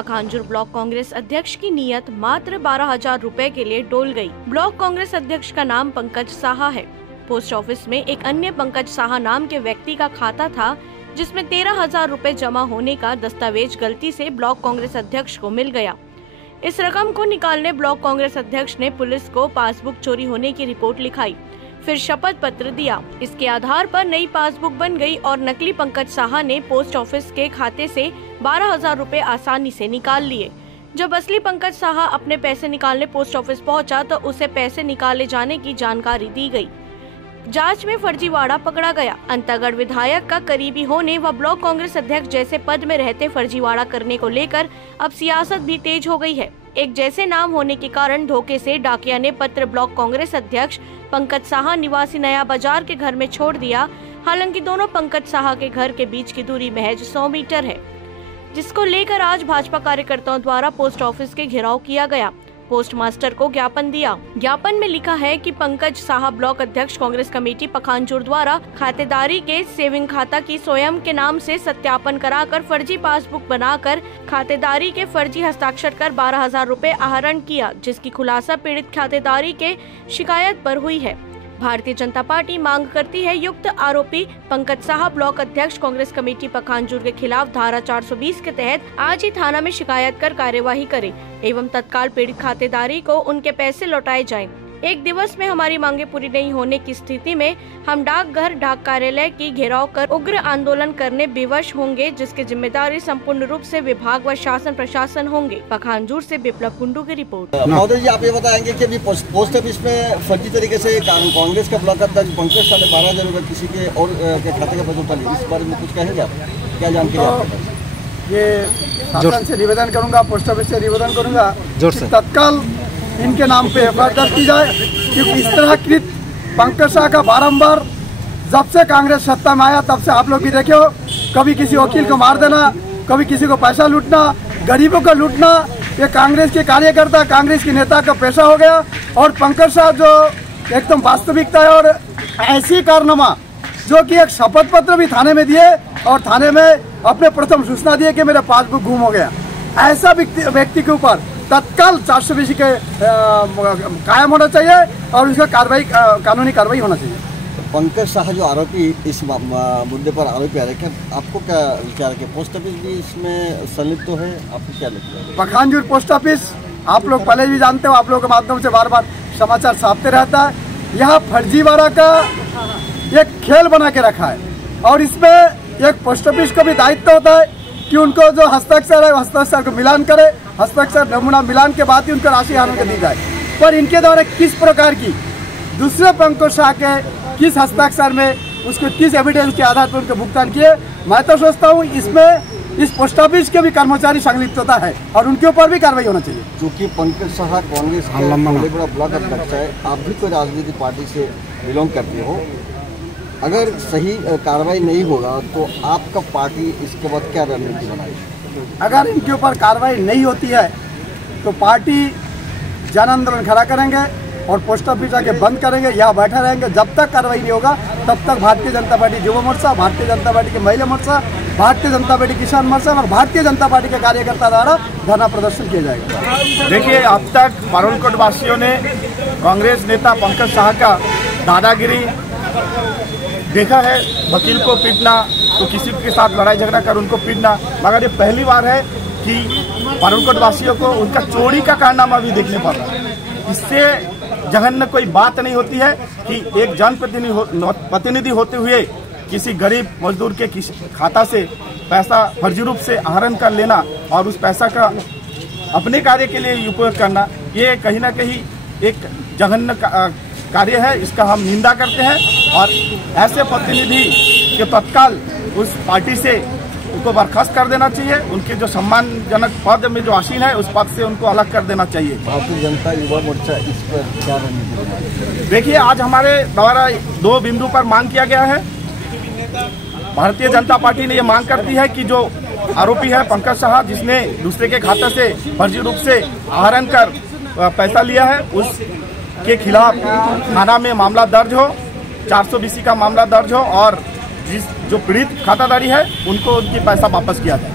Pakhanjur block Congress अध्यक्ष की नियत मात्र 12,000 रुपए के लिए डोल गई। ब्लॉक कांग्रेस अध्यक्ष का नाम पंकज साहा है। पोस्ट ऑफिस में एक अन्य पंकज साहा नाम के व्यक्ति का खाता था, जिसमें 13,000 रुपए जमा होने का दस्तावेज गलती से ब्लॉक कांग्रेस अध्यक्ष को मिल गया। इस रकम को निकालने ब्लॉक कांग्रेस अध्यक्ष ने पुलिस को पासबुक चोरी होने की रिपोर्ट लिखाई, फिर शपथ पत्र दिया। इसके आधार पर नई पासबुक बन गई और नकली पंकज साहा ने पोस्ट ऑफिस के खाते से 12,000 रुपए आसानी से निकाल लिए। जब असली पंकज साहा अपने पैसे निकालने पोस्ट ऑफिस पहुंचा तो उसे पैसे निकाले जाने की जानकारी दी गई। जांच में फर्जीवाड़ा पकड़ा गया। अंतागढ़ विधायक का करीबी होने व ब्लॉक कांग्रेस अध्यक्ष जैसे पद में रहते फर्जीवाड़ा करने को लेकर अब सियासत भी तेज हो गई है। एक जैसे नाम होने के कारण धोखे से डाकिया ने पत्र ब्लॉक कांग्रेस अध्यक्ष पंकज साहा निवासी नया बाजार के घर में छोड़ दिया। हालांकि दोनों पंकज साहा के घर के बीच की दूरी महज 100 मीटर है, जिसको लेकर आज भाजपा कार्यकर्ताओं द्वारा पोस्ट ऑफिस के घेराव किया गया। पोस्ट मास्टर को ज्ञापन दिया। ज्ञापन में लिखा है कि पंकज साहा ब्लॉक अध्यक्ष कांग्रेस कमेटी पखांजूर द्वारा खातेदारी के सेविंग खाता की स्वयं के नाम से सत्यापन कराकर फर्जी पासबुक बनाकर खातेदारी के फर्जी हस्ताक्षर कर 12,000 रुपए आहरण किया, जिसकी खुलासा पीड़ित खातेदारी के शिकायत पर हुई है। भारतीय जनता पार्टी मांग करती है युक्त आरोपी पंकज साहा ब्लॉक अध्यक्ष कांग्रेस कमेटी पखांजूर के खिलाफ धारा 420 के तहत आज ही थाना में शिकायत कर कार्यवाही करे एवं तत्काल पीड़ित खातेदारी को उनके पैसे लौटाए जाएं। एक दिवस में हमारी मांगे पूरी नहीं होने की स्थिति में हम डाकघर डाक कार्यालय की घेराव कर उग्र आंदोलन करने विवश होंगे, जिसकी जिम्मेदारी संपूर्ण रूप से विभाग व शासन प्रशासन होंगे। पखांजूर से विप्लव कुंडू की रिपोर्ट। महोदय जी, आप ये बताएंगे कि अभी पोस्ट ऑफिस में फर्जी तरीके से कांग्रेस का ब्लॉक अध्यक्ष पंकज साहा ने 12,000 रुपए किसी के और के खाते का पैसा उठा लिया, इस बारे में कुछ कहेंगे आप? क्या जानकारी? ये शासन से निवेदन करूंगा, पोस्ट ऑफिस से निवेदन करूंगा तत्काल इनके नाम पे एफआईआर दर्ज की जाए, क्योंकि इस तरह कृत पंकज साहा का बारंबार जब से कांग्रेस सत्ता में आया तब से आप लोग भी देखे हो, कभी किसी वकील को मार देना, कभी किसी को पैसा लूटना, गरीबों को लूटना, ये कांग्रेस के कार्यकर्ता कांग्रेस के नेता का पेशा हो गया। और पंकज साहा जो एकदम वास्तविकता है और ऐसी कारनामा जो कि एक शपथ पत्र भी थाने में दिए और थाने में अपने प्रथम सूचना दिए कि मेरा पासबुक गुम हो गया, ऐसा व्यक्ति के ऊपर तत्काल 420 के कायम होना चाहिए और उसका कानूनी कार्रवाई होना चाहिए। तो पंकज साहा जो आरोपी इस मुद्दे पर आरोपी आ रहे, आपको क्या विचार है? पोस्ट ऑफिस भी इसमें संलिप्त तो है, आपको क्या लगता है? पखांजूर पोस्ट ऑफिस आप लोग पहले भी जानते हो, आप लोगों के माध्यम से बार बार समाचार छापते रहता है। यहाँ फर्जीवाड़ा का एक खेल बना के रखा है और इसमें एक पोस्ट ऑफिस को भी दायित्व होता है कि उनको जो हस्ताक्षर है हस्ताक्षर को मिलान करे, हस्ताक्षर नमूना मिलान के बाद ही उनको राशि आने दी जाए। पर इनके द्वारा किस प्रकार की दूसरे पंकज साहा के किस हस्ताक्षर में उसको किस एविडेंस के आधार पर उनको भुगतान किए, मैं तो सोचता हूँ इसमें इस पोस्ट ऑफिस के भी कर्मचारी संलिप्तता है और उनके ऊपर भी कार्रवाई होना चाहिए। क्योंकि पंकज साहा कांग्रेस का बड़ा ब्लॉक अध्यक्ष है, आप भी कोई राजनीतिक पार्टी से बिलोंग करते हो, अगर सही कार्रवाई नहीं होगा तो आपका पार्टी इसके बाद क्या रणनीति बनाएगी? अगर इनके ऊपर कार्रवाई नहीं होती है तो पार्टी जन आंदोलन खड़ा करेंगे और पोस्ट ऑफिस आके बंद करेंगे, यहाँ बैठा रहेंगे। जब तक कार्रवाई नहीं होगा तब तक भारतीय जनता पार्टी युवा मोर्चा, भारतीय जनता पार्टी के महिला मोर्चा, भारतीय जनता पार्टी किसान मोर्चा और भारतीय जनता पार्टी के कार्यकर्ता द्वारा धरना प्रदर्शन किया जाएगा। देखिए, अब तक पारुलकोट वासियों ने कांग्रेस नेता पंकज साहा का दादागिरी देखा है, वकील को पीटना, तो किसी के साथ लड़ाई झगड़ा कर उनको पीटना, मगर ये पहली बार है कि पारुलकोट वासियों को उनका चोरी का कारनामा भी देखने पड़ रहा है। इससे जघन्य कोई बात नहीं होती है कि एक जनप्रतिनिधि होते हुए किसी गरीब मजदूर के खाता से पैसा फर्जी रूप से आहरण कर लेना और उस पैसा का अपने कार्य के लिए उपयोग करना, ये कहीं ना कहीं एक जघन्य कार्य है। इसका हम निंदा करते हैं और ऐसे प्रतिनिधि के तत्काल उस पार्टी से उनको बर्खास्त कर देना चाहिए। उनके जो सम्मानजनक पद में जो आसीन है उस पद से उनको अलग कर देना चाहिए। भारतीय जनता युवा मोर्चा इस पर क्या रणनीति? देखिए, आज हमारे द्वारा 2 बिंदु पर मांग किया गया है। भारतीय जनता पार्टी ने ये मांग करती है कि जो आरोपी है पंकज साहा, जिसने दूसरे के खाते से फर्जी रूप से आहरण कर पैसा लिया है, उसके खिलाफ थाना में मामला दर्ज हो, 420 का मामला दर्ज हो और जो पीड़ित खाताधारी है उनको उनकी पैसा वापस किया जाए।